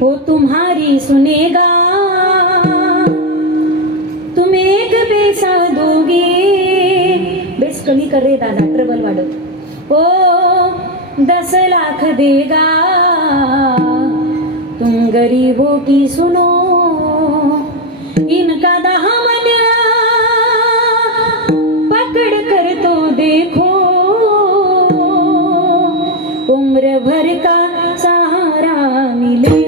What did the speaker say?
हो तुम्हारी सुनेगा, तुम एक पैसा दोगे। बेस कमी कर रे दादा, ट्रबल वाढव। ओ 10 लाख देगा, तुम गरीबों की सुनो। इनका दामन पकड़ कर तो देखो, उम्र भर का सहारा मिले।